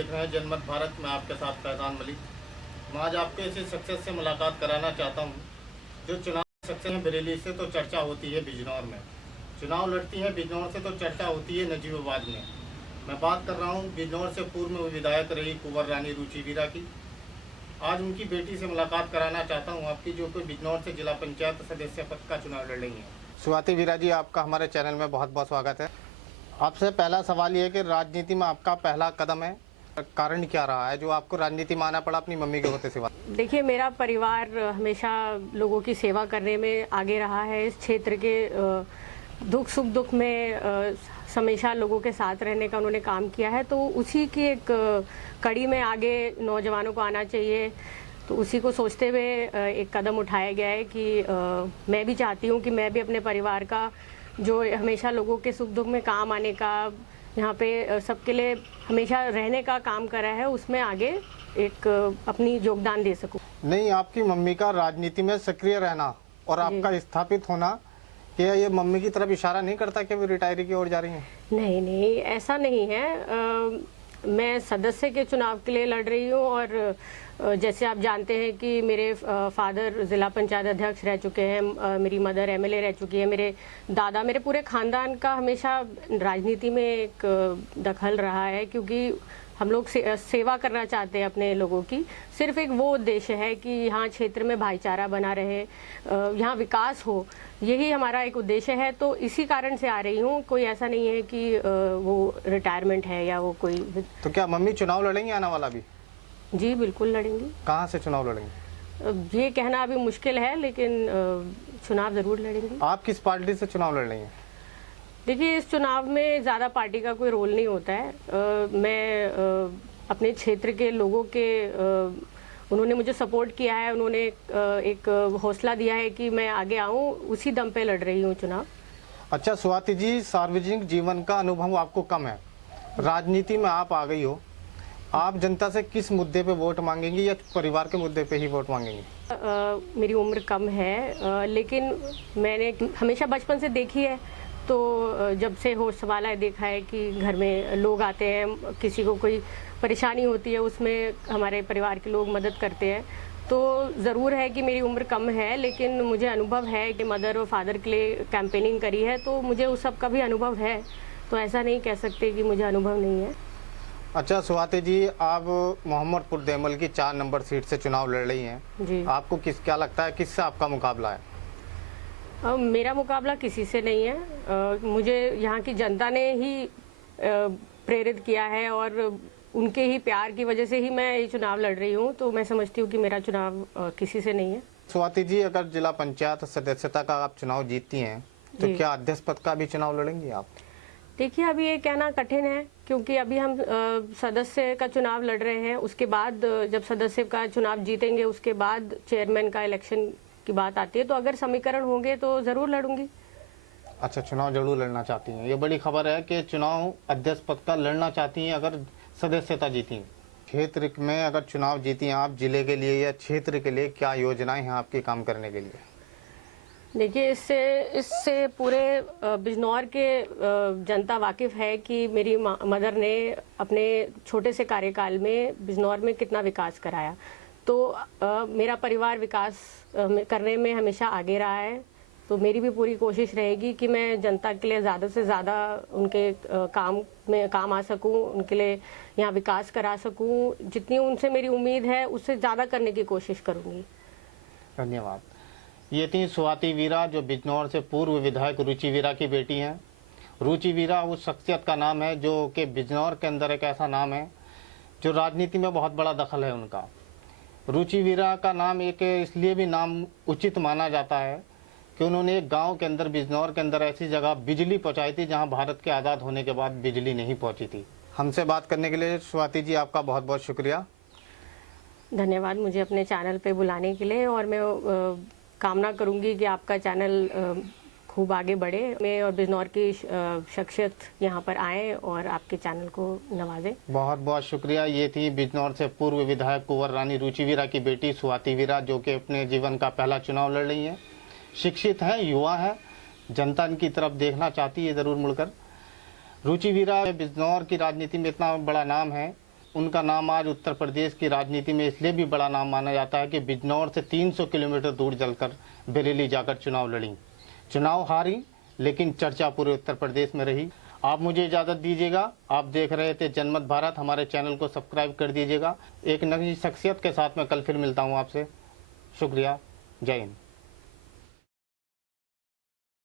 देख रहे हैं जनमत भारत में, आपके साथ फैजान मलिक। मैं आज आपके इसी सक्सेस से मुलाकात कराना चाहता हूँ जो चुनाव सक्सेस है। बरेली से तो चर्चा होती है बिजनौर में, चुनाव लड़ती है बिजनौर से तो चर्चा होती है नजीबाबाद में। मैं बात कर रहा हूँ बिजनौर से पूर्व में विधायक रही कुंवर रानी रुचि वीरा की। आज उनकी बेटी से मुलाकात कराना चाहता हूँ आपकी, जो कि बिजनौर से जिला पंचायत सदस्य पद का चुनाव लड़ रही हैं। स्वाति वीरा जी, आपका हमारे चैनल में बहुत बहुत स्वागत है। आपसे पहला सवाल ये है कि राजनीति में आपका पहला कदम है, कारण क्या रहा है जो आपको राजनीति में आना पड़ा अपनी मम्मी के होते सिवा? देखिए, मेरा परिवार हमेशा लोगों की सेवा करने में आगे रहा है। इस क्षेत्र के दुख सुख दुख में हमेशा लोगों के साथ रहने का उन्होंने काम किया है, तो उसी की एक कड़ी में आगे नौजवानों को आना चाहिए। तो उसी को सोचते हुए एक कदम उठाया गया है कि मैं भी चाहती हूँ कि मैं भी अपने परिवार का, जो हमेशा लोगों के सुख दुख में काम आने का, यहाँ पे सबके लिए हमेशा रहने का काम करा है, उसमें आगे एक अपनी योगदान दे सकूं। नहीं, आपकी मम्मी का राजनीति में सक्रिय रहना और आपका स्थापित होना, क्या ये मम्मी की तरफ इशारा नहीं करता कि वो रिटायरी की ओर जा रही हैं? नहीं नहीं, ऐसा नहीं है। मैं सदस्य के चुनाव के लिए लड़ रही हूँ और जैसे आप जानते हैं कि मेरे फादर जिला पंचायत अध्यक्ष रह चुके हैं, मेरी मदर एमएलए रह चुकी है, मेरे दादा, मेरे पूरे खानदान का हमेशा राजनीति में एक दखल रहा है, क्योंकि हम लोग सेवा करना चाहते हैं अपने लोगों की। सिर्फ एक वो उद्देश्य है कि यहाँ क्षेत्र में भाईचारा बना रहे, यहाँ विकास हो, यही हमारा एक उद्देश्य है। तो इसी कारण से आ रही हूँ, कोई ऐसा नहीं है कि वो रिटायरमेंट है या वो कोई। तो क्या मम्मी चुनाव लड़ेंगी आने वाला भी? जी बिल्कुल लड़ेंगी। कहाँ से चुनाव लड़ेंगी? ये कहना अभी मुश्किल है, लेकिन चुनाव जरूर लड़ेंगी। आप किस पार्टी से चुनाव लड़ रही हैं? देखिए, इस चुनाव में ज़्यादा पार्टी का कोई रोल नहीं होता है। मैं अपने क्षेत्र के लोगों के उन्होंने मुझे सपोर्ट किया है, उन्होंने एक हौसला दिया है कि मैं आगे आऊं, उसी दम पे लड़ रही हूं चुनाव। अच्छा स्वाति जी, सार्वजनिक जीवन का अनुभव आपको कम है, राजनीति में आप आ गई हो, आप जनता से किस मुद्दे पे वोट मांगेंगी या परिवार के मुद्दे पे ही वोट मांगेंगी? मेरी उम्र कम है, लेकिन मैंने हमेशा बचपन से देखी है। तो जब से होश संभाला है, देखा है कि घर में लोग आते हैं, किसी को कोई परेशानी होती है, उसमें हमारे परिवार के लोग मदद करते हैं। तो ज़रूर है कि मेरी उम्र कम है, लेकिन मुझे अनुभव है कि मदर और फादर के लिए कैंपेनिंग करी है, तो मुझे उस सब का भी अनुभव है। तो ऐसा नहीं कह सकते कि मुझे अनुभव नहीं है। अच्छा स्वाति जी, आप मोहम्मदपुर देमल की 4 नंबर सीट से चुनाव लड़ रही हैं जी। आपको क्या लगता है, किससे आपका मुकाबला है? मेरा मुकाबला किसी से नहीं है। मुझे यहाँ की जनता ने ही प्रेरित किया है और उनके ही प्यार की वजह से ही मैं ये चुनाव लड़ रही हूँ। तो मैं समझती हूँ कि मेरा चुनाव किसी से नहीं है। स्वाति जी, अगर जिला पंचायत सदस्यता का आप चुनाव जीतती हैं तो क्या अध्यक्ष पद का भी चुनाव लड़ेंगी आप? देखिए, अभी ये कहना कठिन है, क्योंकि अभी हम सदस्य का चुनाव लड़ रहे हैं। उसके बाद जब सदस्य का चुनाव जीतेंगे, उसके बाद चेयरमैन का इलेक्शन की बात आती है। तो अगर समीकरण होंगे तो जरूर लड़ूंगी। अच्छा, चुनाव जरूर लड़ना चाहती हैं। ये बड़ी खबर है कि चुनाव अध्यक्ष पद का लड़ना चाहती हैं अगर सदस्यता जीती हैं। क्षेत्र में अगर चुनाव जीती हैं आप, जिले के लिए या क्षेत्र के लिए क्या योजनाएं हैं आपके काम करने के लिए? देखिए, इससे पूरे बिजनौर के जनता वाकिफ है कि मेरी मदर ने अपने छोटे से कार्यकाल में बिजनौर में कितना विकास कराया। तो मेरा परिवार विकास करने में हमेशा आगे रहा है। तो मेरी भी पूरी कोशिश रहेगी कि मैं जनता के लिए ज़्यादा से ज़्यादा उनके काम आ सकूं, उनके लिए यहाँ विकास करा सकूं। जितनी उनसे मेरी उम्मीद है, उससे ज़्यादा करने की कोशिश करूंगी। धन्यवाद। ये थी स्वाति वीरा, जो बिजनौर से पूर्व विधायक रुचि वीरा की बेटी हैं। रुचि वीरा उस शख्सियत का नाम है जो कि बिजनौर के अंदर एक ऐसा नाम है जो राजनीति में बहुत बड़ा दखल है उनका। रुचि वीरा का नाम एक इसलिए भी नाम उचित माना जाता है कि उन्होंने एक गांव के अंदर, बिजनौर के अंदर ऐसी जगह बिजली पहुंचाई थी जहां भारत के आज़ाद होने के बाद बिजली नहीं पहुंची थी। हमसे बात करने के लिए स्वाति जी आपका बहुत बहुत शुक्रिया। धन्यवाद मुझे अपने चैनल पे बुलाने के लिए, और मैं कामना करूंगी कि आपका चैनल खूब आगे बढ़े। मैं और बिजनौर की शख्सियत यहाँ पर आए और आपके चैनल को नवाजें। बहुत बहुत शुक्रिया। ये थी बिजनौर से पूर्व विधायक कुंवर रानी रुचि वीरा की बेटी स्वाति वीरा, जो कि अपने जीवन का पहला चुनाव लड़ रही हैं। शिक्षित हैं, युवा है, जनता इनकी तरफ देखना चाहती है ज़रूर मुड़कर। रुचि वीरा बिजनौर की राजनीति में इतना बड़ा नाम है उनका नाम आज उत्तर प्रदेश की राजनीति में इसलिए भी बड़ा नाम माना जाता है कि बिजनौर से 300 किलोमीटर दूर चलकर बरेली जाकर चुनाव लड़ी, चुनाव हारी, लेकिन चर्चा पूरे उत्तर प्रदेश में रही। आप मुझे इजाज़त दीजिएगा। आप देख रहे थे जनमत भारत। हमारे चैनल को सब्सक्राइब कर दीजिएगा। एक नई शख्सियत के साथ मैं कल फिर मिलता हूँ आपसे। शुक्रिया। जय हिंद।